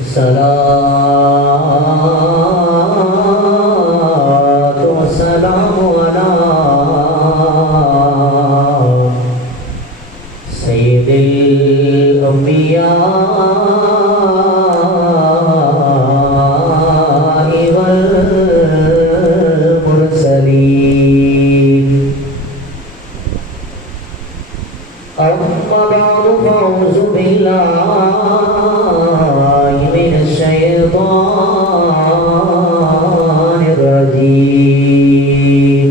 صلاة والسلام على سيد الأنبياء والمرسلين. أما بعد فأعوذ بالله من الشيطان الرجيم.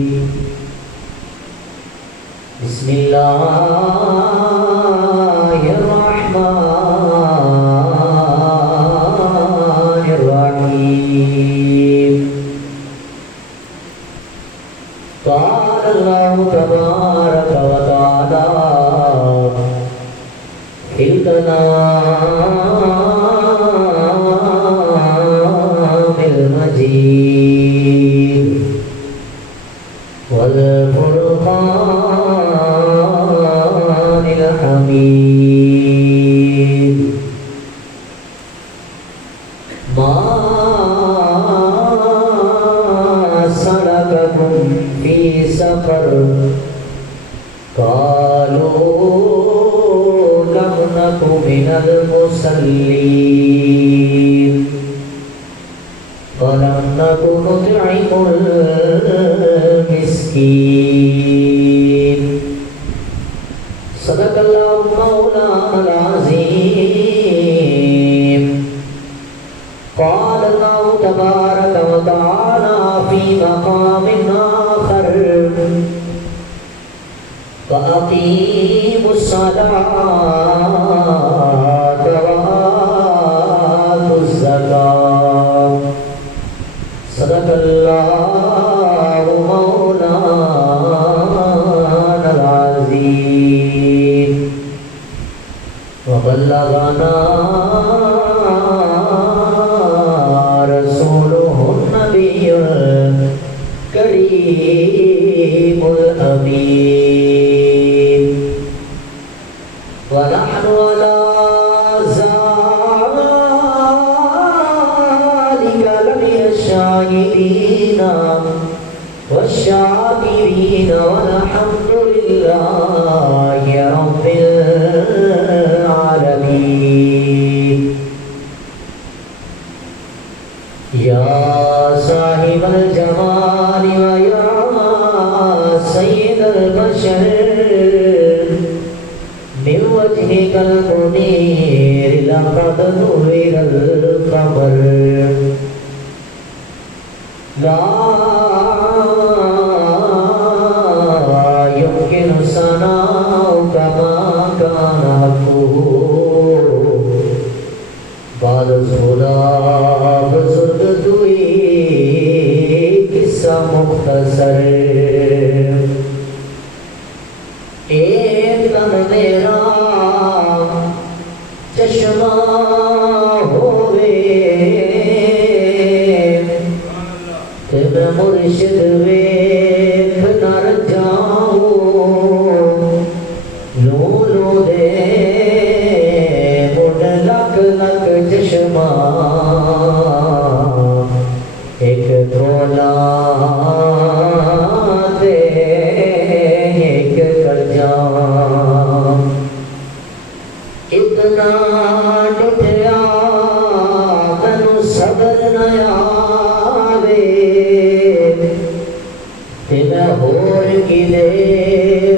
بسم الله الرحمن الرحيم. قال الله تبارك وتعالى في الكلام المجيد والفرقان الحميد. ما سلككم في سقر قالوا لم نك من المصلين ولم نك نطعم المسكين. صدق الله مولانا العظيم. قال الله تبارك وتعالى في مقام آخر وأقيموا الصلاة وآتوا الزكاة. صدق الله مولانا العظيم وبلغنا رسوله النبي الكريم الأمين. ونحن على ذلك لمن الشاهدين والشاكرين والحمد لله رب العالمين. يا صاحب الجمال ويا سيد البشر من وجهك المنير لقد نور القمر. لا يمكن ثناؤك ما كان حقه بعد الهدى بزرگ توئی قصہ مختصر. ایک تن میرا چشمہ ہوئے تے میں مرشد ویکھ نہ جاؤں. لو لو دے مڑ لک لک چشمہ ایک کولا تے ایک کرجا. اتنا ڈٹھیا تینو صبر نہ آوے تے میں ہور کدے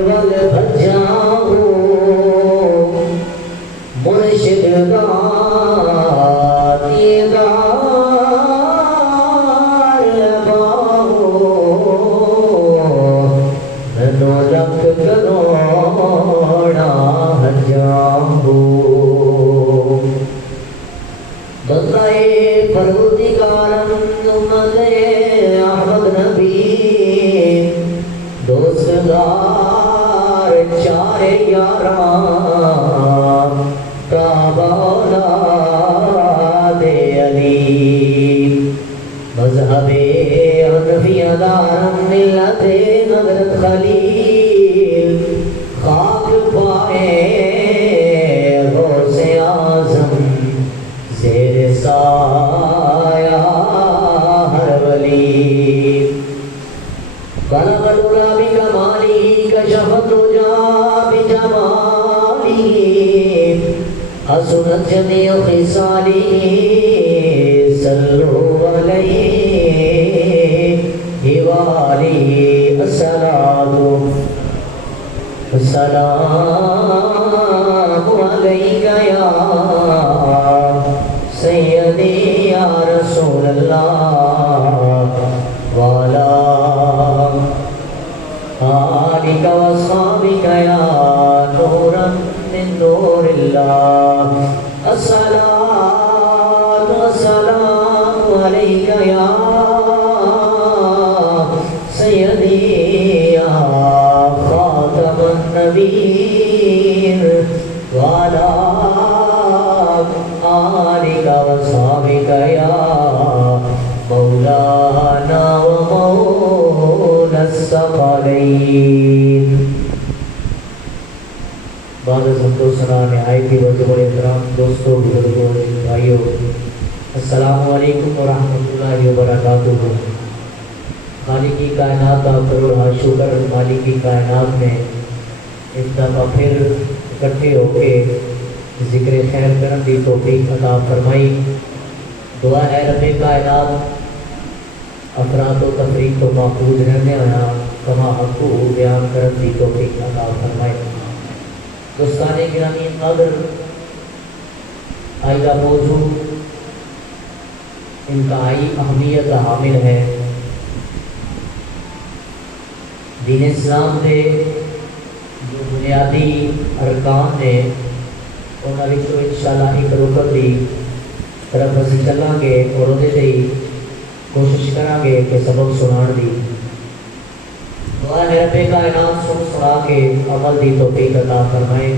ول بھجاؤں. مرشد گار لگاؤ مینو لکھ کروڑا ہجاؤں. بندہ پروردگارم امت احمد نبی دوستدار چارے یاراں کعبہ اولاد علی. مذہب حنفیہ دارم ملت حضرت خلیل خاک پائے غوث اعظم زیر سایہ ہر ولی غلب العلا بکمالہ کشف الدجی بجمالہ حسنت جمیع خصالہ صلوا علیہ وآلہ الصلاۃ السلام علیک یا سیدی یا رسول اللہ وعلی آلک واصحابک یا نورا من نور اللہ الصلاۃ والسلام علیک یا سیدی یا خاتم النبیین وعلی آلک واصحابک یا مولانا و مولا الثقلین۔ بعد از حمد و ثنا نہایت واجب الاحترام دوستوں بزرگوں بھائیوں، السلام علیکم ورحمۃ اللہ وبرکاتہ۔ مالک کی کائنات کا کروڑ شکر، مالک کی کائنات میں ایک دفعہ پھر اکٹھے ہو کے ذکر خیر کرن دی توفیق عطا فرمائی۔ دعا ہے رب کائنات افراد و تفریق تو محفوظ رہنے آیا کما حق بیان کرن دی توفیق عطا فرمائی۔ دوستان گرامی قدر، آئیدہ موضوع انتہائی اہمیت حامل ہے۔ دین اسلام دے جو بنیادی ارکان نے انہاں وچوں انشاءاللہ ایک رکن دی طرف اسی چلاں گے اور اودے تے کوشش کراں گے کہ سبق سنان دی۔ دعا ہے رب کائنات سنا کے عمل دی توفیق عطا فرمائے۔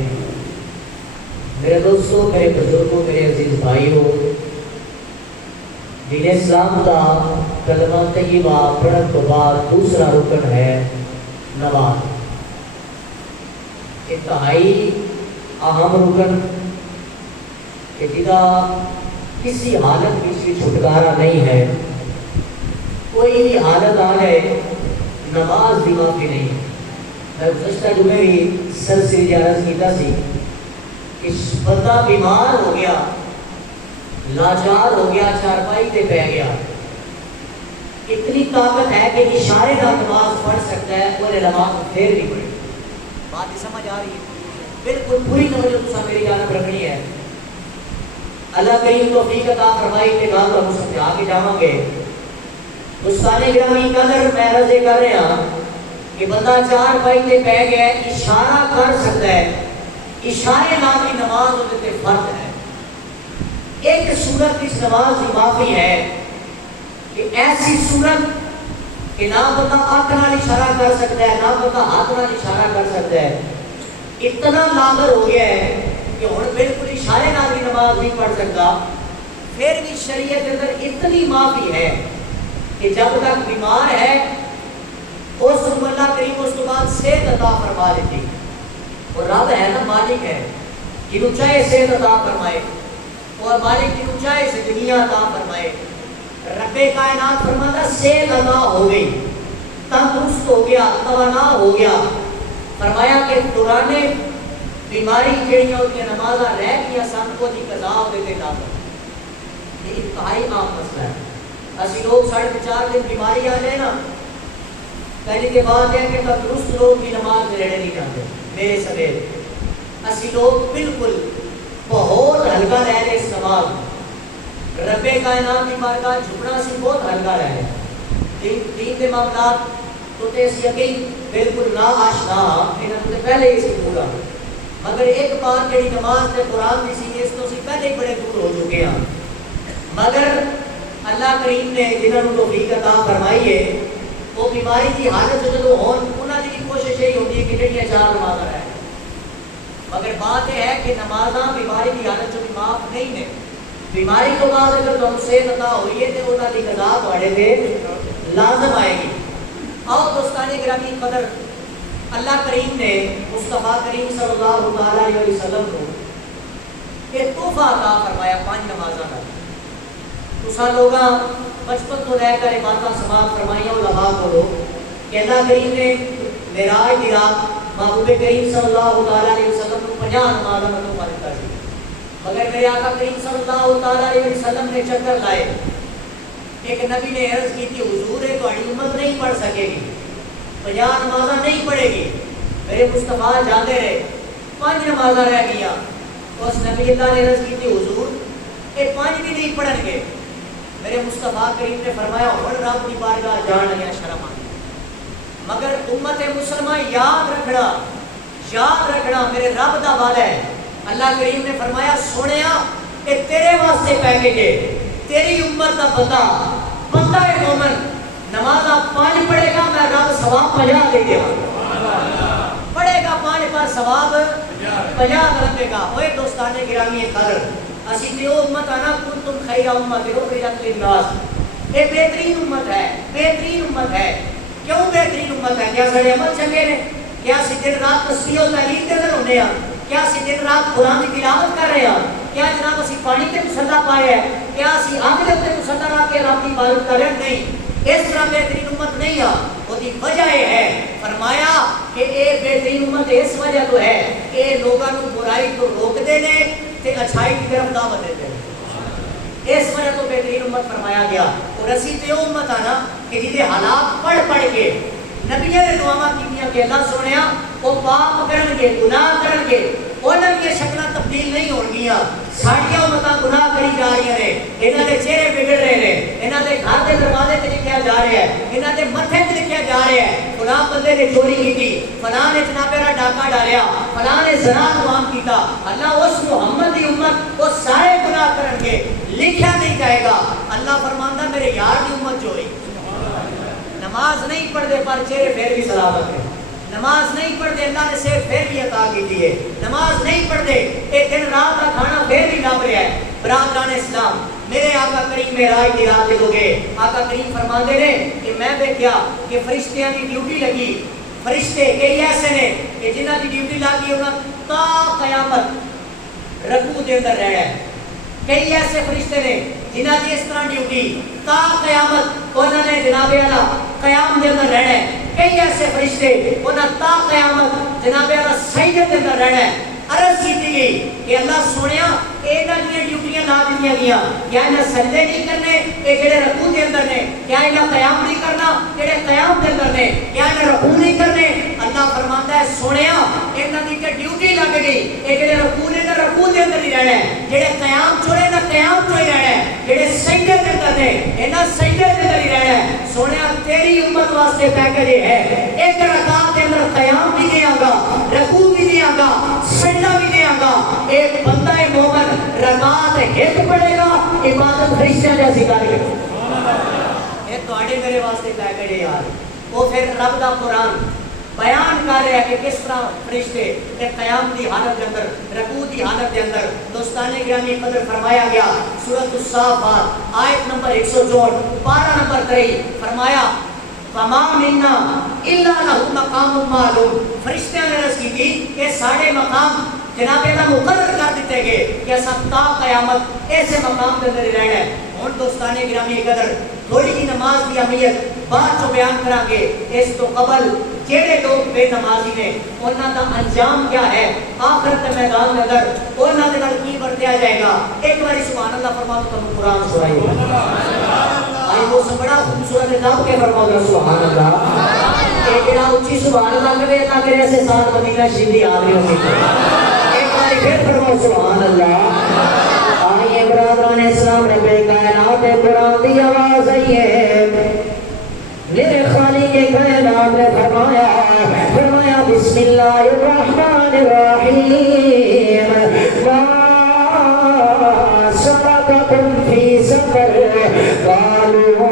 میرے دوستوں، میرے بزرگوں، میرے عزیز بھائیوں، دین اسلام کا کلمہ طیبہ پڑھن تو بعد دوسرا رکن ہے نماز۔ انتہائی اہم رکن کہ جدا کسی حالت میں چھٹکارا نہیں ہے۔ کوئی بھی حالت آ گئے نماز دی معافی نہیں۔ میں گزشتہ جمعے بھی سلسلے عرض کیتا سی کہ بندہ بیمار ہو گیا، لاچار ہو گیا، چارپائی تے پہ گیا، اتنی طاقت ہے کہ اشارے کا نماز پڑھ سکتا ہے، وہ نماز پھر نہیں پڑھے۔ بات سمجھ آ رہی ہے؟ بالکل پوری توجہ تسا میری جانب رکھنی ہے۔ اللہ کریم توفیق عطا فرمائی کہ گل کو سمجھا کے جاواں گے۔ دوستان گرامی قدر، میں عرض کر رہا کہ بندہ چار پائی تے پہ گیا، اشارہ کر سکتا ہے، اشارے نال کی نماز ہوتے تے فرض ہے۔ ایک صورت اس نماز کی معافی ہے کہ ایسی صورت کہ نہ بندہ آنکھ نال اشارہ کر سکتا ہے، نہ بندہ ہاتھ نال اشارہ کر سکتا ہے، اتنا لاغر ہو گیا ہے کہ ہن بالکل اشارے نال کی نماز نہیں پڑھ سکتا۔ پھر بھی شریعت کے اندر اتنی معافی ہے کہ جب تک بیمار ہے اس کو اللہ کریم اس کے بعد صحت عطا فرما دیتی، اور رب ہے نا، مالک ہے، جنہوں چاہے صحت عطا فرمائے، اور مالک جنہوں چاہے سے دنیا عطا فرمائے۔ رب کائنات فرماتا صحت عطا ہو گئی، تندرست ہو گیا، توانا ہو گیا، فرمایا کہ دوران بیماری جڑیاں ہوتی ہیں نمازاں رہ گیا سن کو دی قضا ہوتے تے نہ۔ یہ انتہائی عام مسئلہ ہے۔ اسی لوگ 4.5 دن بیماری آ جائے نا، پہلی کے بعد ہے کہ تندرست لوگ بھی نماز میں رہنے نہیں جاتے، میرے سمیت۔ اسی لوگ بالکل بہت ہلکا رہ رہے اس نماز، رب کائنات کی بارگاہ جھکنا سی بہت ہلکا رہ رہے۔ دین کے معاملات تو تے اس یقین بالکل نا آشنا، انہوں نے پہلے اس کی پورا، مگر ایک بار جڑی نماز تے قرآن دی سی اس تو سی پہلے ہی بڑے دور ہو چکے ہیں۔ مگر اللہ کریم نے جنہوں نے توفیق عطا فرمائی ہے، وہ بیماری کی حالت جو ہون انہاں دی کوشش یہی ہوتی ہے کہ جڑیاں 4 نمازاں رہیں، مگر بات یہ ہے کہ نمازاں بیماری کی حالت جو معاف نہیں ہے۔ بیماری تو بعد اگر تم صحت عطا ہوئی ہے تو انہاں دی قضا تواڈے تے لازم آئے گی۔ آؤ دوستان گرامی قدر، اللہ کریم نے مصطفیٰ کریم صلی اللہ علیہ وسلم کو ایک تحفہ عطا فرمایا 5 نمازاں کا۔ تساں لوگاں بچپن تو لے کر باتاں سماعت فرمائیاں علماء کو کہ اللہ کریم نے معراج دی رات محبوب کریم صلی اللہ علیہ وسلم کو 50 نمازاں نوں فرض کر دی، مگر میرے آقا کریم صلی اللہ علیہ وسلم نے چکر لائے۔ ایک نبی نے عرض کی تھی حضور ہے تہاڈی امت نہیں پڑھ سکے گی، 50 نمازاں نہیں پڑھے گی۔ میرے مصطفیٰ جاندے رہے، 5 نمازاں رہ گیا، تو اس نبی اللہ نے عرض کی تھی حضور یہ 5 بھی نہیں پڑھن گے۔ میرے مصطفیٰ کریم نے فرمایا ہن رب کی بارگاہ جان لگا شرم آ، مگر امت مسلمہ یاد رکھنا میرے رب دا وعدہ ہے۔ اللہ کریم نے فرمایا سونیا کہ تیرے واسطے پیکیج ہے، تیری امت دا بندہ مومن نمازاں 5 پڑھے گا میں رب ثواب 50 دے دے گا، پڑھے گا 5 پر ثواب 50 رکھے گا۔ اوے دوستان گرامی قدر، اسی تے او امت آنا کنتم خیر امت اخرجت للناس، یہ بہترین امت ہے، بہترین امت ہے۔ کیوں بہترین امت ہے؟ کیا سارے عمل چنگے نے؟ کیا اسی دن رات تسبیح و تحلیل دے اندر ہونے ہیں؟ کیا اسی دن رات قرآن کی تلاوت کر رہے ہیں؟ کیا جناب اسی پانی کے مصلا پائے ہیں؟ کیا اسی آگ دے تے مصلا رکھ کے رب کی عبادت کر رہے ہیں؟ نہیں، اس طرح بہترین امت نہیں ہے۔ وہ دی وجہ یہ ہے فرمایا کہ اے بہترین امت اس وجہ تو ہے کہ لوگاں نو برائی تو روک دے نے تے اچھائی کی طرف دعوت دیتے ہیں، اس وجہ تو بہترین امت فرمایا گیا۔ اور اسی تے امت آنا کہ جہاں حالات پڑھ کے نبیوں نے دعاواں کیتیاں کہ اللہ سونیا وہ پاپ کرن گے، گناہ کرن گے، انہاں دی شکلاں تبدیل نہیں ہونگیاں۔ ساڈیاں امتاں گناہ کری جا رہی ہیں، انہاں دے چہرے بگڑ رہے ہیں، انہاں دے گھر دے دروازے تے لکھیا جا رہا ہے، انہاں دے متھے تے لکھیا جا رہا ہے فلاں بندے نے چوری کی، فلاں نے جناب میرا ڈاکہ ڈالیا، فلاں نے زنا کو عام کیتا۔ اللہ اس محمد دی امت وہ سارے گناہ کرن گے، لکھیا نہیں جائے گا۔ اللہ فرماندا میرے یار دی امت جو ہوئی نماز نہیں پڑھتے پر چہرے پھر بھی سلامت ہے، نماز نہیں پڑھتے اللہ نے صحت پھر بھی عطا کی ہے، نماز نہیں پڑھتے ایک دن رات کا کھانا پھر بھی لب رہا ہے۔ برادران اسلام میرے آقا کریم معراج دی رات ہو گئے، آقا کریم فرماندے نے کہ میں دیکھیا کہ فرشتیاں کی ڈیوٹی لگی، فرشتے کئی ایسے نے کہ جنہاں کی ڈیوٹی لگی انہاں تا قیامت رکوع دے اندر رہنا ہے، کئی ایسے فرشتے نے جنہاں کی اس طرح ڈیوٹی تا قیامت انہوں نے جناب اعلیٰ قیام دے اندر رہنا ہے، کئی ایسے فرشتے انہوں تا قیامت جناب اعلیٰ سجدے دے اندر رہنا ہے۔ عرض کی گئی کہ اللہ سونیا انہاں دی ڈیوٹیاں لا دتیاں گیا، کیا انہاں سجدے نہیں کرنے اے جڑے رکوع دے اندر نے، کیا انہاں قیام نہیں کرنا جڑے قیام دے اندر نے، کیا انہاں رکوع نہیں کرنے؟ اللہ فرماتا ہے سونیا انہاں دی تے ڈیوٹی لگ گئی، اے جڑے رکوع نے نا رکوع دے اندر ہی رہنا ہے، جڑے قیام چھوڑے نا قیام چھوڑ ہی رہنا ہے، جڑے سجدے دے اندر نے انہاں سجدے دے اندر ہی رہنا ہے۔ سونیا تیری امت واسطے پیکج ہے، ایک رکعت کے اندر قیام بھی دیاں گا، رکوع بھی دیاں گا، سجدہ بھی دیاں گا۔ ایک بندہ مومن رکعت ایک پڑھے گا، عبادت فرشتیاں جیسی کرے گا۔ یہ تواڈے میرے واسطے پیکج ہے یار۔ وہ پھر رب دا قرآن بیان کر رہا ہے کہ کس طرح فرشتے ایک قیام دی حالت کے اندر، رکوع دی حالت کے اندر۔ دوستان گرامی قدر فرمایا گیا سورۃ الصافات آیت نمبر 164 12 نمبر 3 فرمایا فما منا الا له مقام معلوم۔ فرشتیاں نے عرض کی تھی کہ سارے مقام جناب اللہ مقرر کر دیتے گئے کہ ایسا تا قیامت ایسے مقام کے اندر رہنا ہے۔ اور دوستان گرامی قدر تھوڑی جی نماز کی اہمیت بعد جو بیان کریں گے، اس تو قبل جہے لوگ بے نمازی نے انہاں دا انجام کیا ہے آخرت کے میدان میں اگر انہاں دے نال کی برتیا جائے گا۔ ایک باری سبحان اللہ فرما تو تم قرآن سنائیے، آئی وہ سب بڑا خوبصورت نام کے فرما گا سبحان اللہ۔ ایک جڑا اچھی سبحان اللہ کرے اللہ کرے ایسے ساتھ مدینہ شریف آدمی ہوتی ہے۔ ایک باری پھر فرما سبحان اللہ۔ آئیے برادران اسلام رب کائنات قرآن دی آواز آئیے، میرے خالق کائنات نے فرمایا بسم اللہ الرحمن الرحیم ما سبقکم فی سقر قالوا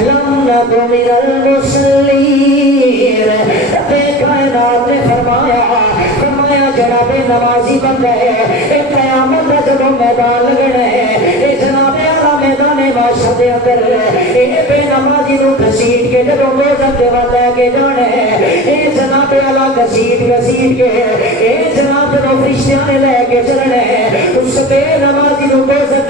لم نک من المصلین۔ رب کائنات نے فرمایا جناب نمازی بن گئے، قیامت کا جب میدان لگنا ہے، جناب اعلیٰ میدان معاشر دے اندر بے نمازی نو گھسیٹ کے جب موزت دے وقت لے کے جانا ہے، جناب اعلیٰ گھسیٹ کے جناب جب فرشتیاں نے لے کے چلنا ہے، اس بے نمازی نو موزت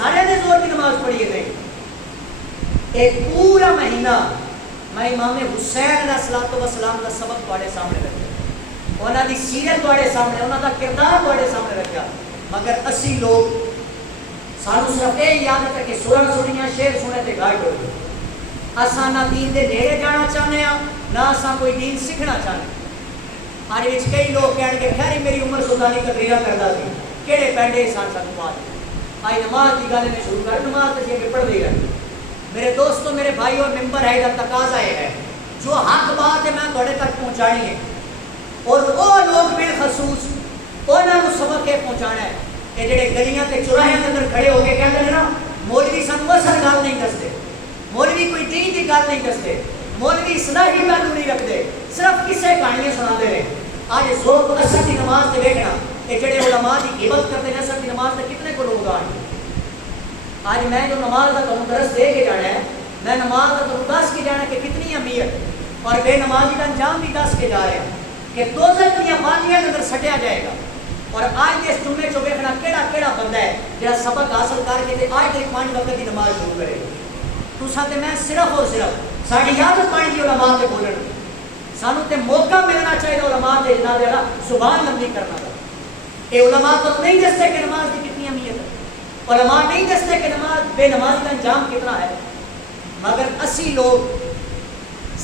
سارے نے زور کی نماز پڑھی ہے نہیں. ایک پورا مہینہ میں امام حسین علیہ الصلوۃ والسلام کا سبق تواڈے سامنے رکھیا, انہاں دی سیرت تواڈے سامنے, انہاں دا کردار تواڈے سامنے رکھیا. مگر اسی لوگ سانو صرف یہ یاد ہے کہ سورہ سنیاں شعر سنے تے گائے ہوئے. اساں نہ دین دے نیڑے جانا چاہنے ہاں نہ اساں کوئی دین سیکھنا چاہنے. آج وچ کئی لوگ کہن گے خیر میری عمر سلطانی تقریرا کردا سی, کیڑے پینڈے سان سانو پاس آئی نماز دی گل نے شروع کر. نماز تے جے پڑھ دی گئے میرے دوستوں میرے بھائیوں, ممبر ہے دا تقاضا یہ ہے جو حق بات ہے میں تھوڑے تک پہنچانی ہے, اور وہ لوگ بالخصوص انہاں نوں سبق کے پہنچانا ہے کہ جڑے گلیاں تے چوراہے دے اندر کھڑے ہو کے کہندے نے نا مولوی سانوں اصل گل نہیں دسدے, مولوی کوئی دین دی گل نہیں دسدے, مولوی اصلاحی پہلو نہیں رکھتے, صرف کسے کہانیاں سناتے ہیں. آج ذوق اثر کی نماز تے دیکھنا کہ جڑے علماء کی غیبت کرتے ہیں اثر کی نماز تے کتنے کو لوگ آئے. آج میں جو نماز کا تمہیں درس دے کے جانا ہے, میں نماز کا تمہیں دس کے جانا کہ کتنی اہمیت اور بے نمازی کا انجام بھی دس کے جا رہے ہیں کہ دوزخ کی بالیاں کے اندر سٹیا جائے گا. اور آج کے اس جمعے چو دیکھنا کیڑا کیڑا بندہ ہے جہاں سبق حاصل کر کے آج تک 5 وقت کی نماز شروع کرے. تو ساتھ میں صرف اور صرف ساری عادت پانی کی علماء سے بولنا, سانو تے موقع ملنا چاہیے علماء سے جناب والا زبان لمبی کرنا تھا. یہ علماء تو نہیں دستے کہ نماز کی کتنی اہمیت ہے, علماء نہیں دستے کہ نماز بے نمازی کا انجام کتنا ہے. مگر اسی لوگ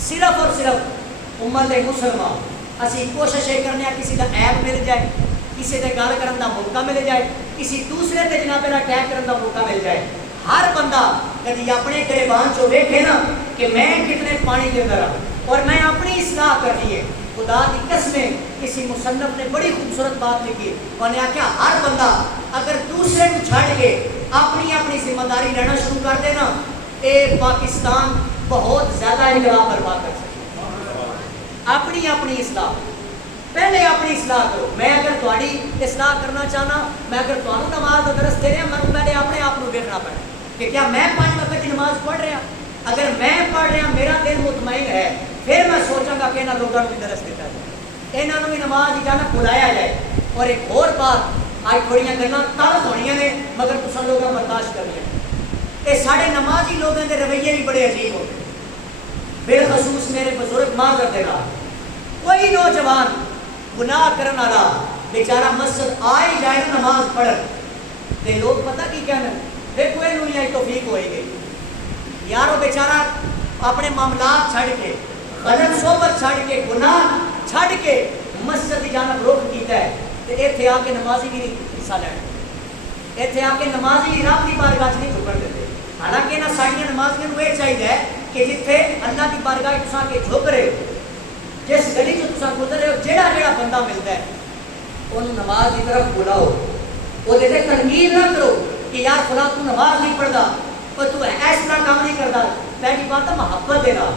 صرف اور صرف امت مسلمان اسی کوشش یہ کرنے کسی کا عیب مل جائے, کسی سے گل کرنے کا موقع مل جائے, کسی دوسرے تے جناب اٹیک کرنے کا موقع مل جائے. ہر بندہ کدی اپنے گریبان چو ویکھے نا کہ میں کتنے پانی کے اندر ہوں اور میں اپنی اصلاح کرنی ہے. خدا کی قسمیں کسی مصنف نے بڑی خوبصورت بات لکھی, انہوں نے کہا ہر بندہ اگر دوسرے کو چھڑ کے اپنی اپنی ذمہ داری لینا شروع کر دے نا, اے پاکستان بہت زیادہ انقلاب برپا کر سکے. اپنی اپنی اصلاح, پہلے اپنی اصلاح کرو. میں اگر تھوڑی اصلاح کرنا چاہنا, میں اگر تمہیں نماز کا درس دے رہا, میں پہلے اپنے آپ کو دیکھنا پڑے کہ کیا میں 5 وقت کی نماز پڑھ رہا. اگر میں پڑھ رہا میرا دل مطمئن ہے پھر میں سوچاں گا کہ انہوں لوگوں کو بھی درس دیتا جائے, انہوں بھی نماز کی جانا بلایا جائے. اور ایک اور بات, آج تھوڑیاں گلاں تلخ ہونیاں نے مگر تساں لوگاں برداشت کرنی ہے. یہ سارے نمازی لوگوں کے رویے بھی بڑے عجیب ہوتے ہیں. بالخصوص میرے بزرگ معذرت دے رہا, کوئی نوجوان گناہ کرنے والا بیچارہ مسجد آئے جائے نماز پڑھ تے لوگ پتہ کی کہنا دیکھو یہ توفیق ہوئے گی یار. وہ بیچارہ اپنے معاملات چھڑ کے غلط صحبت چھڑ کے گناہ چھڑ کے مسجد کی جانب رخ کیتا ہے تے ایتھے آ کے نمازی بھی نہیں حصہ لینا, ایتھے آ کے نمازی رب کی بارگاہ نہیں جھکن دیتے. حالانکہ نہ ساڑیاں نمازیاں کو یہ چاہیے کہ جتھے اللہ کی بارگاہ تساں کے جھک رہے ہو, جس گلی جو تساں گزر رہے ہو, جیڑا جیڑا بندہ ملتا ہے انہوں نماز کی طرف بلاؤ. وہ دیتے تنقید نہ کرو کہ یار فلاں تو نماز نہیں پڑھتا اور تو اس طرح کام نہیں کرتا. پہلی بات ہے محبت دینا.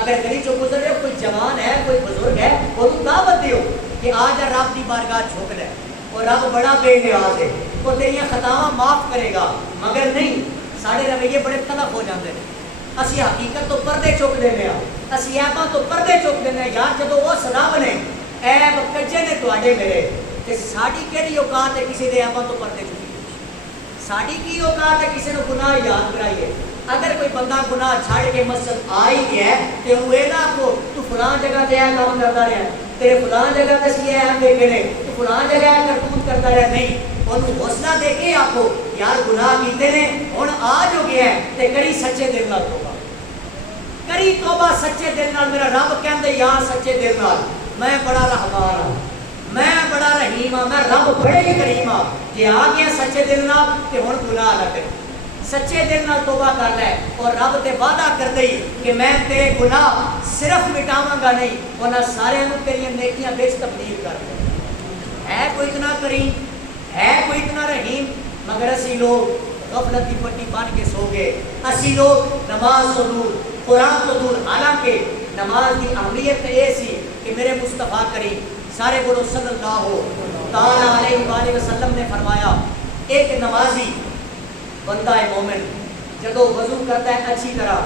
اگر گلی جو گزر رہے ہو کوئی جوان ہے کوئی بزرگ ہے وہ تو دعوت دیو کہ آج رب کی بارگاہ جھک لے اور رب بڑا بے نیاز ہے, وہ تیریاں خطاواں معاف کرے گا. مگر نہیں, سارے رویے بڑے تلخ ہو جاتے ہیں. اسی حقیقت تو پردے چک دینے ہاں, اسی ایباں تو پردے چک دینے. یار جدو اس رب نے ایب کجے نے تواڈے میرے تے ساڈی کیڑی اوقات ہے کسی دے ایباں تو پردے چکی, ساڈی کی اوقات ہے کسی نے گناہ یاد کرائیے. اگر کوئی بندہ گناہ چھڑ کے مسجد آ ہی گیا ہے تے وہ نہ کو تو فلاں جگہ تے یہ کام کرتا رہا, تیرے فلاں جگہ تے سی ایب دیکھے نے, تو فلاں جگہ کرتوت کرتا رہا. نہیں, انہوں حوصلہ دے کے آپ کو یار گناہ کیتے نے ہن آج ہو گیا ہے تے کری سچے دل نال توبہ کری, توبہ سچے دل نال. میرا رب کہندا یا سچے دل نال میں بڑا رحمان ہاں, میں بڑا رحیم ہاں, میں رب بڑے ہی کریم ہاں. جے آ گیا سچے دل نال تے ہن گناہ نہ کر, سچے دل نال توبہ کر لے. اور رب تے وعدہ کر دئی کہ میں تیرے گناہ صرف مٹاواں گا نہیں, انہاں سارے نوں تیریاں نیکیاں وچ تبدیل کر دے. ہے کوئی اتنا کریم, ہے کوئی اتنا رحیم. مگر اسی لوگ غفلت کی پٹی بن کے سو گئے. اسی لوگ نماز تو دور, قرآن تو دور. حالانکہ نماز کی اہمیت یہ سی کہ میرے مصطفیٰ کریم سارے بولو صلی اللہ تعالیٰ علیہ وآلہ وسلم نے فرمایا ایک نمازی بندہ مومن جدو وضو کرتا ہے اچھی طرح,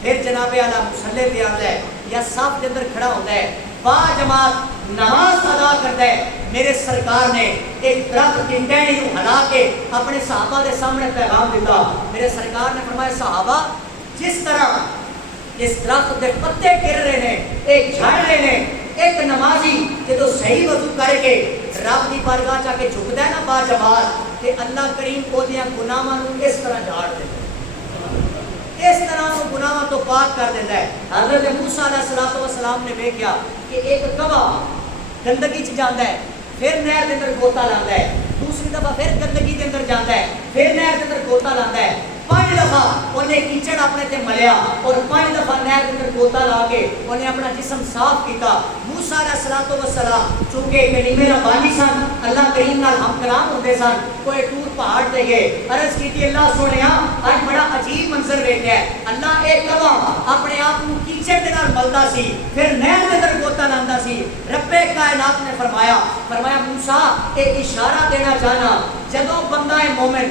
پھر جناب اعلیٰ مصلی پہ آتا ہے یا صف کے اندر کھڑا ہوتا ہے, با جماعت نماز ادا کرتا ہے. میرے سرکار نے ایک درخت کی ٹہنی کو ہلا کے اپنے صحابہ کے سامنے پیغام دیتا. میرے سرکار نے فرمایا صحابہ جس طرح اس درخت کے پتے گر رہے ہیں ایک جھڑ رہے ہیں, ایک نمازی جدو صحیح وضو کر کے رب کی بارگاہ جا کے جھکتا ہے نا با جماعت کہ اللہ کریم کو دیا گناہاں نوں اس طرح جھاڑ دیتا ہے, اس طرح وہ گناہاں تو پاک کر دیتا ہے. حضرت موسیٰ علیہ السلام نے دیکھا کہ ایک کوا گندگی چ جاندا ہے, پھر نہر کے اندر گوتا لاتا ہے, دوسری دفعہ پھر گندگی کے اندر جاتا ہے, پھر نہر کے اندر گوتا لاتا ہے, 5 دفعہ انہیں کیچڑ اپنے تے ملیا اور 5 دفعہ نہر کے اندر گوتا لا کے انہیں اپنا جسم صاف کیتا. موسیٰ علیہ السلام چونکہ کلیم ربانی سن, اللہ کریم نال ہم کلام ہوندے سن, کوئی ٹور پہاڑ تے گئے, عرض کیتی اللہ سونیا اج بڑا عجیب منظر ویکھیا ہے. اللہ ایک کوا اپنے آپ کو کیچڑ دے نال ملدا سی, پھر نہر کے اندر گوتا لاندا سی. رب کائنات نے فرمایا موسیٰ ایک اشارہ دینا چاہنا, جدوں بندہ ہے مومن,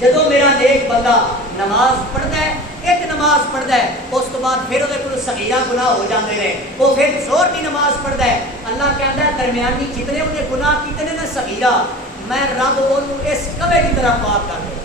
جدوں میرا نیک بندہ نماز پڑھتا ہے, ایک نماز پڑھتا ہے, اس تو بعد پھر وہ صغیرہ گناہ ہو جاتے ہیں, وہ پھر زور کی نماز پڑھتا ہے. اللہ کہتا ہے درمیانی جتنے انہیں گناہ کتنے نے صغیرہ, میں رب انہوں اس کبے کی طرح پاک کر دوں.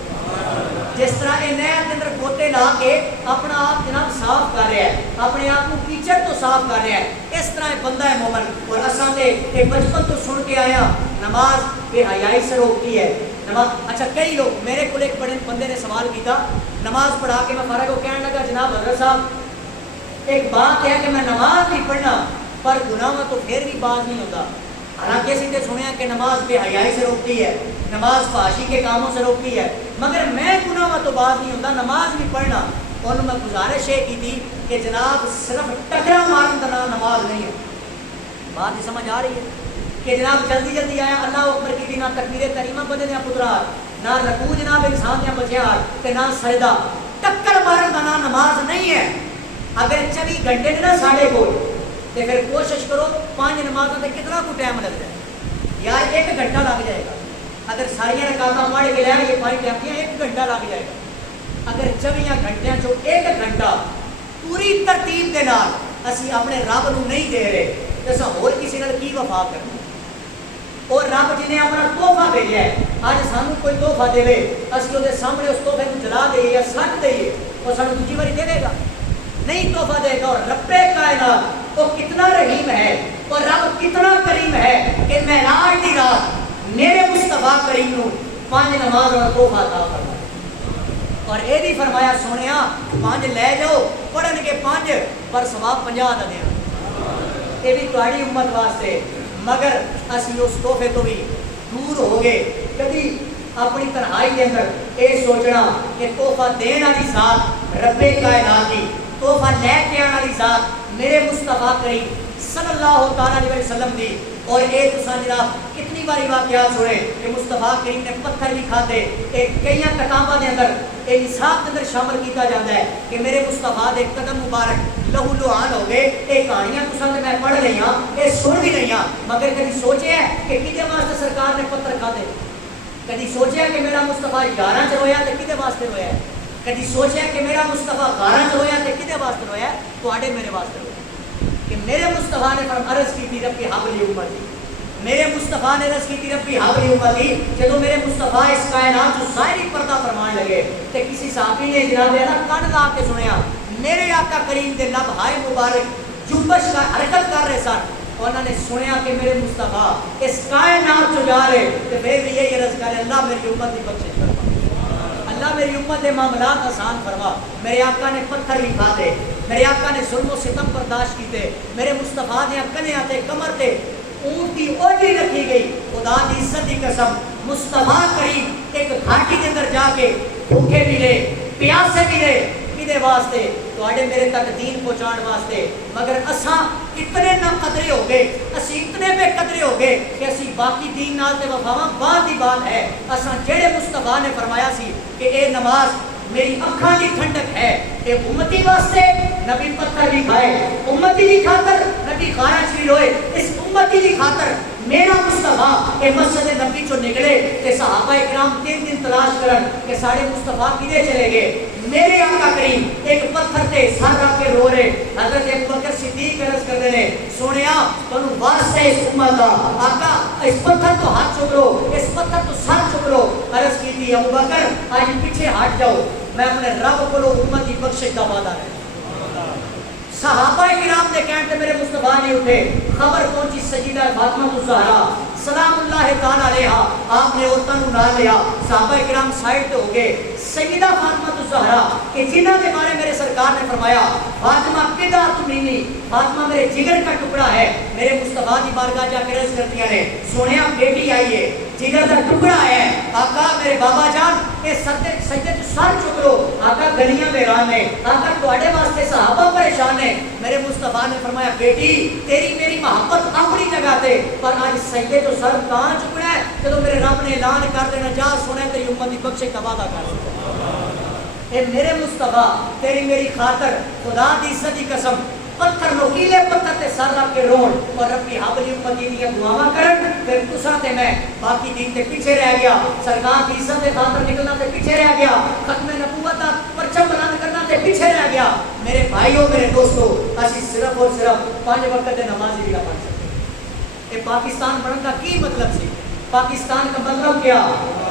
جس طرح یہ نہر کے اندر گوتے لا کے اپنا آپ جناب صاف کر رہا ہے, اپنے آپ کو کیچڑ تو صاف کر رہا ہے, اس طرح ایک بندہ ہے مومن. اور اساں دے ایک بچپن تو سن کے آیا نماز بے حیائی سے روکتی ہے. نماز اچھا کئی لوگ میرے کو ایک بڑے بندے نے سوال کیا, نماز پڑھا کے میں فارغ کو کہنے لگا جناب حضرت صاحب ایک بات ہے کہ میں نماز نہیں پڑھنا پر گناہ تو پھر بھی باز نہیں ہوتا. حالانکہ اسی نے سنیا کہ نماز بے حیائی سے روکتی ہے, نماز فحاشی کے کاموں سے روکتی ہے, مگر میں گناہ تو باز نہیں ہوتا, نماز نہیں پڑھنا. انہوں میں گزارش یہ کی تھی کہ جناب صرف ٹکرا مارن کا نام نماز نہیں ہے. بات ہی سمجھ آ رہی ہے کہ جناب جلدی جلدی آیا اللہ اکبر کی تھی, نہ تکبیر تحریمہ بدے دیا پترا, نہ رکوع جناب انسان دیا بچیا, کہ نہ سجدہ. ٹکر مارن کا نام نماز نہیں ہے. اگر 24 گھنٹے نے نا ساڑھے کو تو پھر کوشش کرو 5 نمازوں میں کتنا کو ٹائم لگ جائے یار, 1 گھنٹہ لگ جائے گا. اگر ساری رکعتاں پڑھ کے لیا یہ 5 ٹائم 1 گھنٹہ لگ جائے گا. اگر 24 گھنٹیاں چو 1 گھنٹہ پوری ترتیب دے نال اسی اپنے رب نو نہیں دے رہے تو اساں ہور کسی نال کی وفا کرنا. اور رب جنہیں اپنا تحفہ بھیجا ہے, اج سانو کوئی تحفہ دے اسی وہ سامنے اس تحفے کو جلا دئیے یا سٹ دئیے, وہ سانو دوسری باری دے گا نہیں, تحفہ دے گا. اور رب کائنات وہ کتنا رحیم ہے اور رب کتنا کریم ہے کہ معراج دی رات میرے مصطفیٰ کریم نو 5 نماز اور تحفہ عطا فرمایا. اور یہ بھی فرمایا سونیا 5 لے جاؤ, پڑھن کے 5 پر ثواب 50 دا دینا. یہ بھی تہاڈی امت واسطے, مگر اسی اس تحفے تو بھی دور ہو گئے. کبھی اپنی تنہائی کے اندر یہ سوچنا کہ تحفہ دین والی ذات رب کائنات دی, تحفہ لے کے آنے والی ذات میرے مصطفیٰ کریم صلی اللہ تعالیٰ علیہ وسلم دی. اور یہ تو جناب کتنی باری واقعات سنے کہ مصطفیٰ کریم نے پتھر بھی کھاتے, ایک کئی کتابوں کے اندر ایک نصاب کے اندر شامل کیا جاتا ہے کہ میرے مصطفیٰ دے قدم مبارک لہو لعان ہو گئے. یہ کہانیاں تو میں پڑھ رہی ہاں, یہ سن بھی رہی ہاں, مگر کبھی سوچے ہے کہ کدے واسطے سرکار نے پتھر کھاتے؟ کدی سوچیا کہ میرا مصطفیٰ 11 چ رویا تو کدے واسطے رویا ہے؟ کدی سوچیا کہ میرا مصطفیٰ 12 چ رویا تو کدے واسطے رویا ہے؟ تواڈے میرے واسطے رویا کہ میرے مصطفیٰ نے عرض کی تھی ربی حبلی امتی, میرے مصطفیٰ نے عرض کی تھی ربی حبلی امتی. جدو میرے مصطفیٰ اس کائنات جو ظاہری پردہ فرمان لگے تو کسی صحابی نے جناب کن لا کے سنیا میرے آقا کریم کے لب ہائے مبارک جنبش کا حرکت کر رہے سن. انہوں نے سنیا کہ میرے مصطفیٰ اس کائنات جو جا رہے تو پھر بھی یہی عرض کرے اللہ میری امت کی بخشش فرما, اللہ میری امت کے معاملات آسان فرما. میرے آقا نے پتھر بھی کھاتے, میرے آقا نے ظلم و ستم برداشت کیتے, میرے مصطفیٰ نے کنیاں تے کمر تے اونٹ کی اوجری رکھی گئی. خدا دی عزت دی قسم مصطفیٰ کریم ایک گھاٹی کے اندر جا کے بھوکے بھی رہے, پیاسے بھی رہے, کدے واسطے؟ تواڈے میرے تک دین پہنچان واسطے. مگر اساں اتنے نہ قدرے ہو گئے, اسی اتنے بے قدرے ہو گئے کہ اسی باقی دین نال تے وفاواں بعد دی بات ہے. اساں جڑے مصطفیٰ نے فرمایا سی کہ اے نماز میری اکھاں کی ٹھنڈک ہے, اے امتی واسطے نبی پتھر بھی کھائے, امتی کی خاطر نبی خارج بھی روئے, اس امتی کی خاطر میرا مصطفیٰ کہ مسجد نبی چو نکلے کہ صحابہ اکرام 3 دن تلاش کرن کہ سارے مصطفیٰ کدے چلے گئے. میرے آقا کریم ایک پتھر تے سر رکھ کے رو رہے. حضرت ابوبکر صدیق عرض کرتے ہیں سونیا تانوں واسطہ اس امت دا آقا اس پتھر تو ہاتھ چک لو, اس پتھر تو سر چک لو. عرض کی تھی ابوبکر آج پیچھے ہٹ جاؤ, میں اپنے رب کو امت کی بخشش کا وعدہ ہے. صحابہ کرام نے کہنے تے میرے مصطفیٰ نہیں اٹھے. خبر پہنچی سیدہ فاطمہ الزہرا سلام اللہ تعالی علیہا, آپ نے عورتوں کو نہ لیا, صحابہ کرام سائڈ پہ ہو گئے. سیدہ فاطمہ الزہرا کہ جنہوں کے بارے میرے سرکار نے فرمایا فاطمہ قطعۃ منی, فاطمہ میرے جگر کا ٹکڑا ہے, میرے مصطفیٰ کی بارگاہ جا کے عرض کرتی ہیں سونیا بیٹی آئی ہے, جگر کا ٹکڑا ہے. آقا میرے بابا جان اے سجدے تو سر چک لو. آقا گلیاں ویران نے, آقا تواڈے واسطے صحابہ پریشان نے. میرے مصطفیٰ نے فرمایا بیٹی تیری میری محبت اپنی جگہ تے, پر آج سجدے تو سر کہاں چکنا ہے جب میرے رب نے اعلان کر دینا جا سونے تیری امت کی بخشش کا وعدہ کر. اے میرے مصطفیٰ تیری میری خاطر خدا دی عزت دی قسم پتھر نوکیلے پتھر تے سر رکھ کے رون اور ربی حبلی امتی دی دعاواں کرن. پھر تساں تے میں باقی دین تے پیچھے رہ گیا, سرکار دی عزت دے خاطر نکلنا تے پیچھے رہ گیا, ختم نبوت دا پرچم بلند کرنا تے پیچھے رہ گیا. میرے بھائیو میرے دوستو اسی صرف اور صرف 5 وقت دے نماز ہی بن سکتے. اے پاکستان بننے کا کی مطلب سی؟ پاکستان کا مطلب کیا؟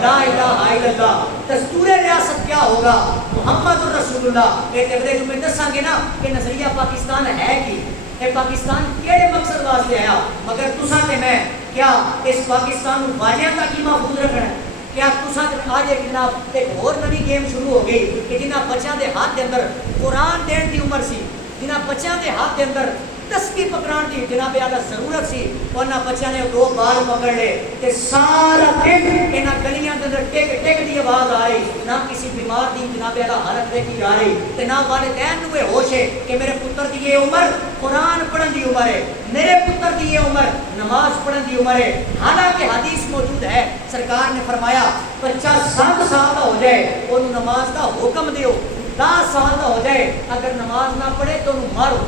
لا الہ الا اللہ. دستور ریاست کیا ہوگا؟ محمد الرسول اللہ. ایک اگلے جمعے دساں گے نا کہ نظریہ پاکستان ہے کی, اے پاکستان کیڑے مقصد واسطے آیا, مگر تساں تے میں کیا اس پاکستان کو واجیاں تک ہی محفوظ رکھنا ہے؟ کیا تساں آج ایک جناب ایک اور نئی گیم شروع ہو گئی کہ جنہاں بچیاں دے ہاتھ دے اندر قرآن دین دی عمر سی, جنہاں بچیاں دے ہاتھ دے اندر تسبیح پکڑان دی جناب اعلیٰ ضرورت سی, ورنہ بچیاں نے 2 بال پکڑ لے تے سارا دن انہاں گلیاں دے اندر ٹک ٹک دی آواز آ رہی, نہ کسی بیمار دی جناب اعلیٰ حالت دیکھی جا رہی, تے نہ والدین نو یہ ہوش ہے کہ میرے پتر دی یہ عمر قرآن پڑھن دی عمر ہے, میرے پتر دی یہ عمر نماز پڑھن دی عمر ہے. حالانکہ حدیث موجود ہے, سرکار نے فرمایا بچہ 7 سال کا ہو جائے انہوں نماز کا حکم دیو, 10 سال کا ہو جائے اگر نماز نہ پڑھے تو انہوں مارو,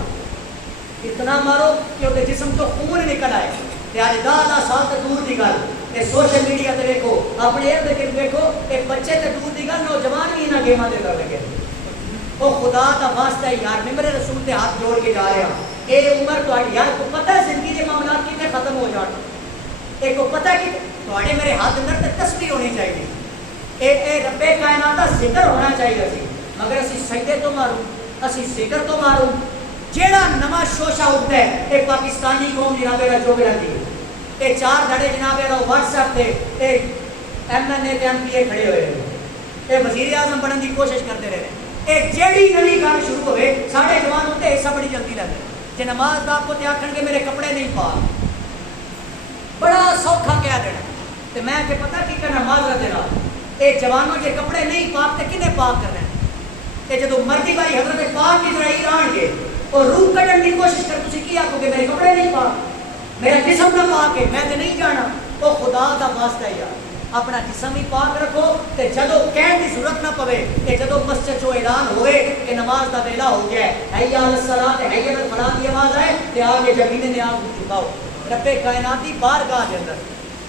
اتنا مارو کہ وہ جسم تو خون نکل آئے. آج 10 سال تو دور کی گل, یہ سوشل میڈیا تے دیکھو, اپنے ارد گرد دیکھو, ایک بچے تے دور کی گل نوجوان بھی انہاں گیماں دے کر لگے. وہ خدا دا واسطہ ہے یار, میں میرے رسول تے ہاتھ جوڑ کے جا رہا ہوں. اے عمر تہاڈی یار کو پتہ ہے زندگی دے معاملات کتنے ختم ہو جان, اے کو پتہ ہے کہ تہاڈے میرے ہاتھ اندر تے تسبیح ہونی چاہیے, اے رب کائنات دا ذکر ہونا چاہیے سی, مگر اسی سجدے تو ماروں, اسی ذکر تو ماروں. جیڑا نواں شوشہ اٹھتا ہے اے پاکستانی قوم جناب اعلیٰ جو رہتی ہے, اے 4 دھڑے جناب اعلیٰ واٹس ایپ تے اے ایم این اے تے ایم پی اے کھڑے ہوئے ہیں, اے وزیر اعظم بننے کی کوشش کرتے رہے. اے جیڑی نئی گل شروع ہوئے ساڈے جوان ہوتے حصہ بڑی جلدی لیندے, جے نماز دا کو تے آکھن گے میرے کپڑے نہیں پاک, بڑا سوکھا کہہ دینا تے میں تے پتہ کی کرنا معذرت دے نال, اے جوانوں جے کپڑے نہیں پاک تے کنے پاک کرنے, تے جدوں مرضی بھائی حضرت پاک اسرائیل آن گے اور روح کٹن کی کوشش کر, تسی کی آکھو گے میرے کپڑے نہیں پاک, میرا جسم نہ پاک ہے, میں تے نہیں جانا. او خدا دا واسطہ ہے یار, اپنا جسم ہی پاک رکھو تے جدوں کہن دی ضرورت نہ پوے کہ جدوں مسجد چوں اعلان ہوئے کہ نماز دا ویلا ہو گیا ہے, حی علی الصلاۃ حی علی الفلاح دی آواز آئے تے آگے زمین نیاز جھکاؤ رب کائنات دی بارگاہ دے اندر.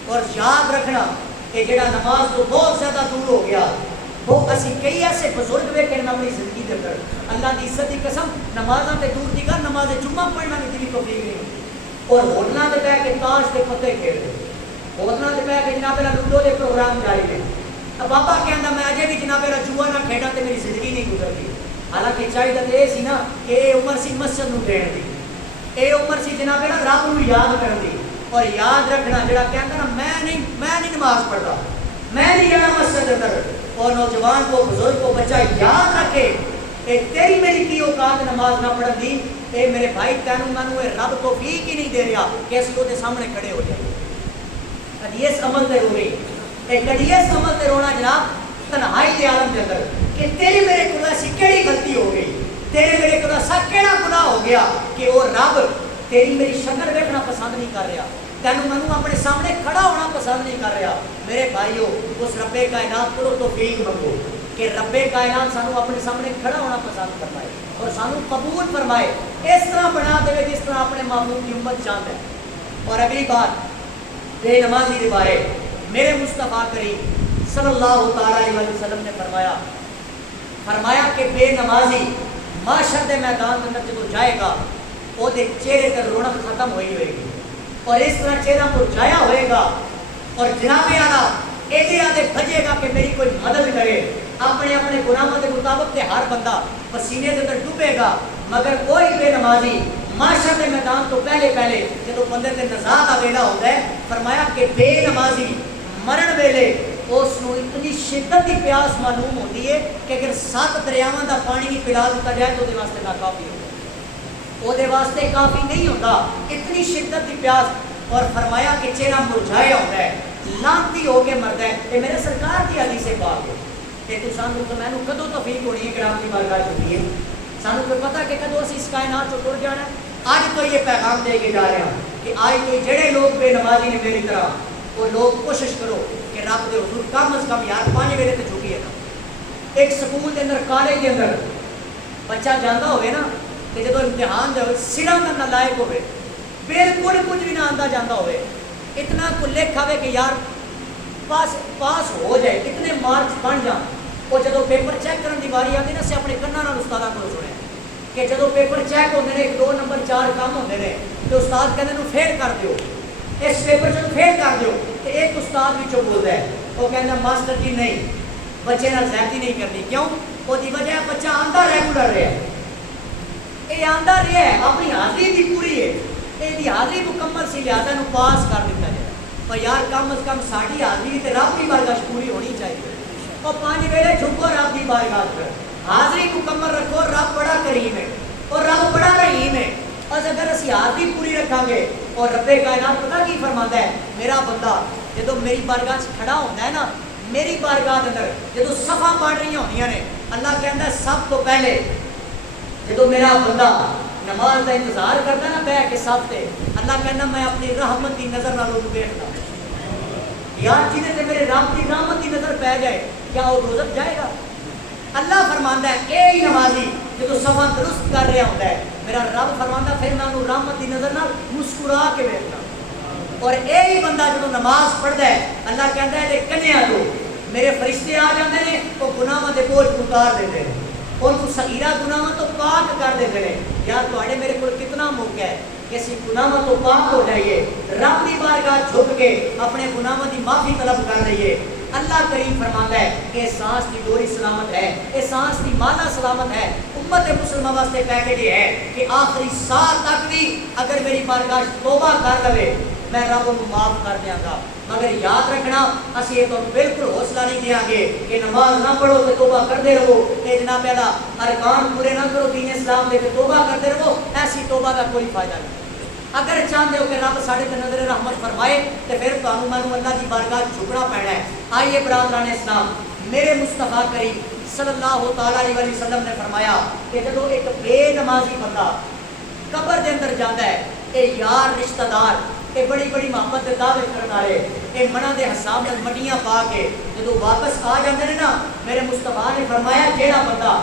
اور یاد رکھنا کہ جڑا نماز تو بہت زیادہ دور ہو گیا, وہ اسی کئی ایسے بزرگ ویکھے نے اپنی زندگی دے اندر, اللہ دی عزت دی قسم نمازاں تے دور دی گل, نماز جمعہ پڑھنا بھی دی توفیق نہیں, اور ہوٹلاں تے بیٹھ کے تاش تے پتے کھیل رہے, ہوٹلاں تے بیٹھ کے جناب اللہ لوڈو دے پروگرام جاری نے. اب بابا کہندا میں اجے بھی جناب اللہ جوا نہ کھیڈاں تے میری زندگی نہیں گزرتی. حالانکہ چاہیے تے اے سی نا کہ اے عمر سی مسجد نو دین دی, اے عمر سی جناب اللہ رب نو یاد کرن دی. اور یاد رکھنا جڑا کہندا نا میں نہیں نماز پڑھدا, میں نہیں جانا مسجد اندر, اور نوجوان کو بزرگ کو بچہ یاد رکھے کہ تیری میری کی اوقات نماز نہ پڑھن دی. اے میرے بھائی تینوں مینوں اے رب توفیق ہی نہیں دے رہا کہ اسی وہ سامنے کھڑے ہو جائیں. کدی اس عمل تے رونی, اے کدی اس عمل تے رونا جناب تنہائی دے عالم دے اندر کہ تیری میرے کو ایسی کیڑی غلطی ہو گئی, تیرے میرے کو ایسا کیڑا گناہ ہو گیا کہ وہ رب تیری میری شکل دیکھنا پسند نہیں کر رہا, تینوں مینوں اپنے سامنے کھڑا ہونا پسند نہیں کر رہا. میرے بھائیو اس رب کائنات کو توفیق منگو کہ رب کائنات سانو اپنے سامنے کھڑا ہونا پسند فرمائے اور سانو قبول فرمائے, اس طرح بنا دے جس طرح اپنے معمول کی امت چاہتا ہے. اور اگلی بات بے نمازی کے بارے, میرے مصطفیٰ کریم صلی اللہ تعالیٰ علیہ وسلم نے فرمایا کہ بے نمازی معاشر کے میدان کے اندر جب جائے گا وہ چہرے پر رونق ختم ہوئی ہوئے گی اور اس طرح چہرہ مرجھایا ہوئے گا اور جناب اعلیٰ ایسے آدھے بھجے گا کہ میری کوئی مدد کرے اپنے اپنے گناہوں کے مطابق کہ ہر بندہ پسینے کے اندر ڈوبے گا مگر کوئی بے نمازی معاشر کے میدان تو پہلے جب بندے کے نزاع کا ویلا ہوتا ہے فرمایا کہ بے نمازی مرن ویلے اس کو اتنی شدت کی پیاس معلوم ہوتی ہے کہ اگر 7 دریاواں کا پانی بھی پلا دیتا جائے تو وہ واسطے ناکافی ہوتا ہے، وہ واسطے کافی نہیں ہوتا، اتنی شدت کی پیاس۔ اور فرمایا کہ چہرہ مرجھایا ہوتا ہے، لانتی ہو کے مرد ہے۔ یہ میرے سرکار کی حدیث پاک ہے کہ تو سانو تو میں کدو توفیق ہونی ہے کہ آپ کی بارگاہ ہوئی ہے، سانو تو پتا کہ کدو اسی اس کائنات چ ٹر جانا ہے۔ آج تو یہ پیغام دے کے جا رہے ہیں کہ آج تو جڑے لوگ بے نمازی نے میری طرح وہ لوگ کوشش کرو کہ رب دے حضور کم از کم یار 5 ویلے تے جھکیے نا۔ ایک سکول کے اندر کالج کے اندر بچہ جانا ہوئے نا کہ جب امتحان دے ہوئے سرا کا نالائق ہوئے بالکل کچھ بھی نہ آتا جانا ہوئے اتنا کو لکھ آئے کہ یار پاس ہو جائے اتنے مارکس بن جان، اور جب پیپر چیک کرنے کی باری آتی نا اسے اپنے کنا استاد کو سنیا کہ جب پیپر چیک ہوتے ہیں 2 نمبر 4 کم ہوتے ہیں تو استاد کہتے ہیں فیل کر دیو، اس پیپر سے فیل کر دیو۔ تو ایک استاد بھی بولتا ہے وہ کہنا ماسٹر جی نہیں بچے نال زیادتی نہیں کرنی، کیوں؟ وہ وجہ بچہ آتا ریگولر رہا ہے، یہ آتا رہا ہے اپنی حاضری بھی پوری ہے، یہ حاضری مکمل سی لہٰذا پاس کر دیتا جائے۔ اور یار کم از کم ساری حاضری تو رب کی بارگاہ پوری ہونی چاہیے، اور 5 ویلے جھکو رب کی بارگاہ پر، حاضری مکمل رکھو، رب بڑا کریم ہے اور رب بڑا رحیم ہے۔ اور اگر اسی حاضری پوری رکھا گے اور رب کائنات پتہ کی فرماتا ہے میرا بندہ جب میری بارگاہ کھڑا ہوتا ہے نا، میری بارگاہ کے اندر جب صفا پڑھ رہی ہوتی ہیں اللہ کہتا ہے سب تو پہلے جب میرا بندہ نماز کا انتظار کرتا نا بہ کے سب سے اللہ کہنا میں اپنی رحمت کی نظر نہ روز دیکھتا یار جنہیں سے میرے رب کی رحمت کی نظر پہ جائے کیا وہ روزت جائے گا؟ اللہ فرماندا ہے اے نمازی جب صفا درست کر رہا ہوتا ہے میرا رب فرماندا پھر میں انہوں رحمت کی نظر نہ مسکرا کے دیکھتا، اور یہی بندہ جب نماز پڑھتا ہے اللہ کہتا ہے کنیا دو میرے فرشتے آ جاتے ہیں وہ گناہاں دے بوجھ اتار دیتے ہیں اور کو صغیرہ گناہاں تو پاک کر دیتے ہیں۔ یار تواڈے میرے کو کتنا موقع ہے کہ اسی گناہاں تو پاک ہو جائیے، رب کی بارگاہ جھک کے اپنے گناہاں کی معافی طلب کر رہیے۔ اللہ کریم فرماتا ہے کہ سانس کی ڈوری سلامت ہے، سانس کی مالا سلامت ہے، امت مسلمہ واسطے پیکج یہ ہے کہ آخری سال تک بھی اگر میری بارگاہ توبہ کر لے میں رب کو معاف کر دیا گا۔ مگر یاد رکھنا اسی یہ تو بالکل حوصلہ نہیں دیا گے کہ نماز نہ پڑھو تو توبہ کرتے رہو، اے جناب پہلا ارکان پورے نہ کرو دین اسلام دے کے توبہ کرتے رہو، ایسی توبہ کا کوئی فائدہ نہیں۔ اگر چاہتے ہو کہ رب ساڑھے تے نظر رحمت فرمائے تو پھر تانوں مانوں اللہ کی بارگاہ جھکنا پینا ہے۔ آئیے برادران اسلام، میرے مصطفیٰ کریم صلی اللہ تعالیٰ علیہ وسلم نے فرمایا کہ جب ایک بے نمازی بندہ قبر دے اندر جاتا ہے، اے یار رشتہ دار اے بڑی بڑی محبت دے دعوے کرنے والے اے منہ دے حساب میں مٹیاں پا کے جب واپس آ جاتے ہیں نا میرے مصطفیٰ نے فرمایا جیڑا بندہ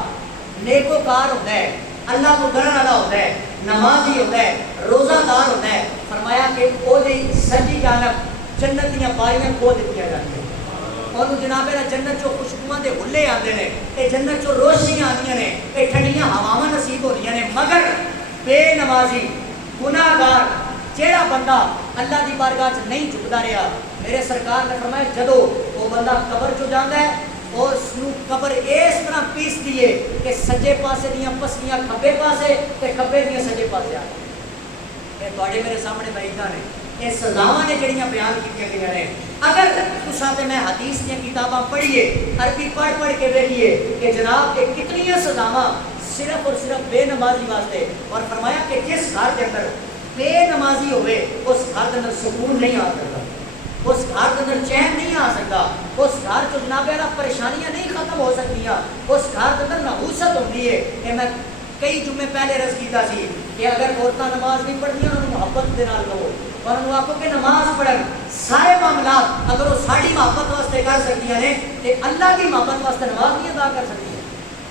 نیکوکار ہوتا ہے، اللہ کو ڈرن والا ہوتا ہے، نمازی ہوتا ہے، روزہ دار ہوتا ہے، فرمایا کہ وہ سجی جانب جنت دیا باریاں کھول دیتی جاتی ہیں اور جناب جنت چو خوشبواں دے حلے آتے ہیں، یہ جنت چو روشنیاں آتی ہیں، یہ ٹھنڈیاں ہواواں نصیب ہوتی ہیں۔ مگر بے نمازی گناہ گار جیڑا بندہ اللہ کی بارگاہ چ نہیں جھکتا رہا، میرے سرکار نے فرمایا جدو وہ بندہ قبر چ جاتا ہے اور اس قبر اس طرح پیس دیے کہ سجے پاسے دیاں پسلیاں کھبے پاسے تے کھبے دیاں سجے پاسے آ گئے۔ تواڈے میرے سامنے بھائیاں نے یہ سزاواں نے جڑیاں بیان کیتیاں گئیاں نے، اگر تساں تے میں حدیث دی کتاباں پڑھیے عربی پڑھ کے دیکھیے کہ جناب یہ کتنی سزاواں صرف اور صرف بے نمازی واسطے، اور فرمایا کہ جس گھر کے اندر بے نمازی ہوئے اس گھر کے اندر سکون نہیں آ سکتا، اس گھر کے اندر چین نہیں آ سکتا، اس گھر کو جناب پریشانیاں نہیں ختم ہو سکتی، اس گھر کے اندر نحوست ہوتی ہے۔ کہ میں کئی جمعے پہلے رض کیتا سی کہ اگر عورتیں نماز نہیں پڑھتی انہوں نے محبت دے نال لو اور انہوں آخو کہ نماز پڑھن سارے معاملات اگر وہ ساری محبت واسطے کر سکتی ہیں تو اللہ کی محبت واسطے نماز نہیں ادا کر سکتی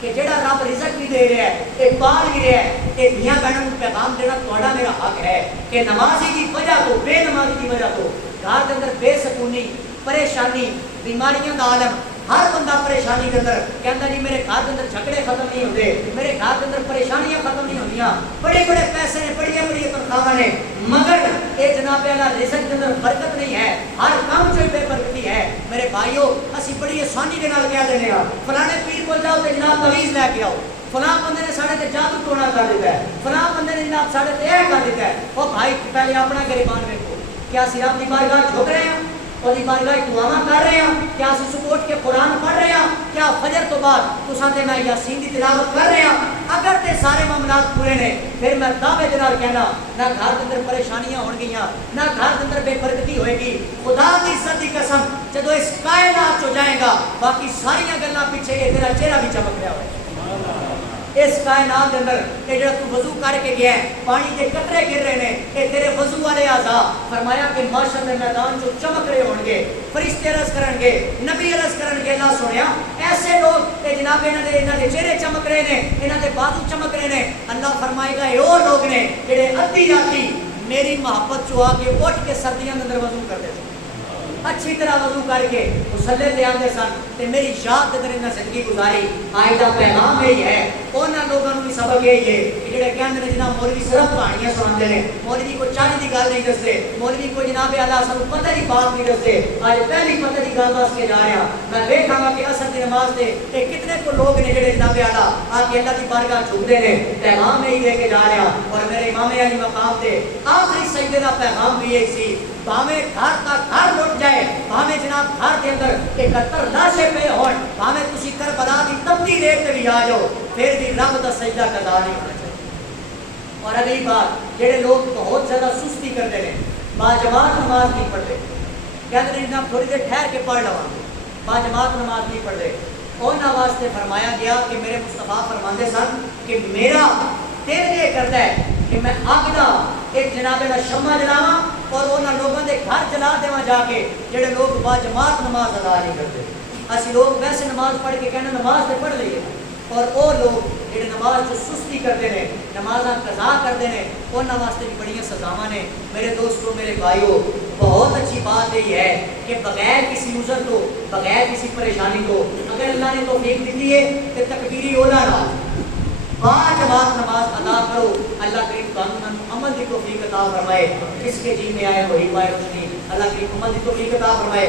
کہ جڑا رب رزق بھی دے رہا ہے یہ پال بھی رہا ہے، یہ دھیاں بہنوں کو پیغام دینا تھوڑا میرا حق ہے کہ نمازی کی وجہ تو بے نمازی کی وجہ تو گھر کے اندر بے سکونی پریشانی بیماریاں دا عالم ہر بندہ پریشانی کے اندر کہندا جی میرے گھر کے اندر جھگڑے ختم نہیں ہوتے میرے گھر کے اندر پریشانیاں ختم نہیں ہوندیاں بڑے بڑے پیسے نے بڑی بڑی تنخواہیں نے مگر یہ جناب اللہ رزق کے اندر برکت نہیں ہے ہر کام سے بے برکتی ہے میرے بھائیو اسی بڑی آسانی کے نال کہہ دینے ہاں فلانے پیر کو جاؤ تے جناب تعویذ لے کے آؤ فلاں بندے نے ساڑے تے جادو ٹونا کر دیتا ہے فلاں بندے نے جناب ساڑے تے اے کر دیتا ہے او بھائی پہلے اپنا گریبان دیکھو کیا اسی رب دی بارگاہ جھک رہے ہیں اور دی بارگاہ دعاواں کر رہے ہیں کیا اسی سپورٹ کے قرآن پڑھ رہے ہیں کیا فجر تو بعد تساں تے میں یاسین دی تلاوت کر رہے ہیں اگر تے سارے معاملات پورے نے پھر میں دعوے دے نال کہنا نہ گھر کے اندر پریشانیاں ہون گیاں نہ گھر کے اندر بے برکتی ہوئے گی خدا دی عزت دی قسم جدوں اس کائنات چ جائے گا باقی ساری گلاں پیچھے یہ تیرا چہرہ بھی چمک رہا ہوئے اس کائنات کے اندر یہ جڑا تو وضو کر کے گیا ہے پانی کے قطرے گر رہے ہیں یہ تیرے وضو والے اعضاء فرمایا کہ معاشر میں میدان جو چمک رہے ہوں گے فرشتے عرض کرن گے نبی عرض کرن گے اللہ سنیا ایسے لوگ یہ جناب انہاں دے چہرے چمک رہے ہیں انہاں دے بازو چمک رہے ہیں اللہ فرمائے گا یہ وہ لوگ نے جڑے ادھی راتی میری محبت چ آ کے اٹھ کے سردیاں کے اندر وضو کرتے تھے اچھی طرح وضو کر کے مصلے لے آتے سن تے میری یاد اندر انہیں زندگی گزاری آج کا پیغام یہی ہے انہاں لوگوں بھی سبق یہی ہے کہ جڑے کہندے نے جناب مولوی صرف کہانیاں سناتے ہیں مولوی کو چالی دی گل نہیں دستے مولوی کو جناب اللہ سانو پتہ دی بات نہیں دستے آج پہلی پتہ دی گل دس کے جا رہا میں دیکھاں گا کہ اثر دی نماز تے اے کتنے کو لوگ نے جڑے جناب اللہ آ کے اللہ دی بارگاہ جھکدے نے پیغام یہی دے کے جا رہا اور میرے امام علی مقام تے آخری سجدے دا پیغام بھی یہی سی بھاویں گھر تک گھر لٹ جائے بھاویں جناب گھر کے اندر 71 لاشیں پہ ہون بھاویں تسی کربلا دی تپتی ریت تے بھی آ جاؤ پھر بھی رب دا سجدہ قضا نہیں ہونا چاہیے اور اگلی بات جڑے لوگ بہت زیادہ سستی کرتے ہیں باجماعت نماز نہیں پڑھتے کہتے ہیں جناب تھوڑی دیر ٹھہر کے پڑھ لواں باجماعت نماز نہیں پڑھتے انہاں واسطے فرمایا گیا کہ میرے مصطفیٰ فرماندے سن کہ میرا دل یہ کرتا ہے کہ میں اگ دا ایک جناب دا شمع جلاواں اور انہاں لوگوں دے گھر جلا دیواں جا کے جڑے لوگ باجماعت نماز ادا نہیں کرتے اسی لوگ ویسے نماز پڑھ کے کہنا نماز تے پڑھ لئیے اور وہ لوگ جڑے نماز جو سستی کرتے ہیں نمازاں قضا کرتے ہیں انہاں واسطے بھی بڑی سزاواں نے میرے دوستو میرے بھائیو بہت اچھی بات یہ ہے کہ بغیر کسی عذر تو بغیر کسی پریشانی کو اگر اللہ نے توفیق دی ہے کہ تکبیری اولا نہ باجماعت نماز ادا کرو اللہ کریم قانون عمل کی توفیق عطا فرمائے جس کے جی میں آئے وہی پائے روشنی اللہ کریم عمل کی توفیق عطا فرمائے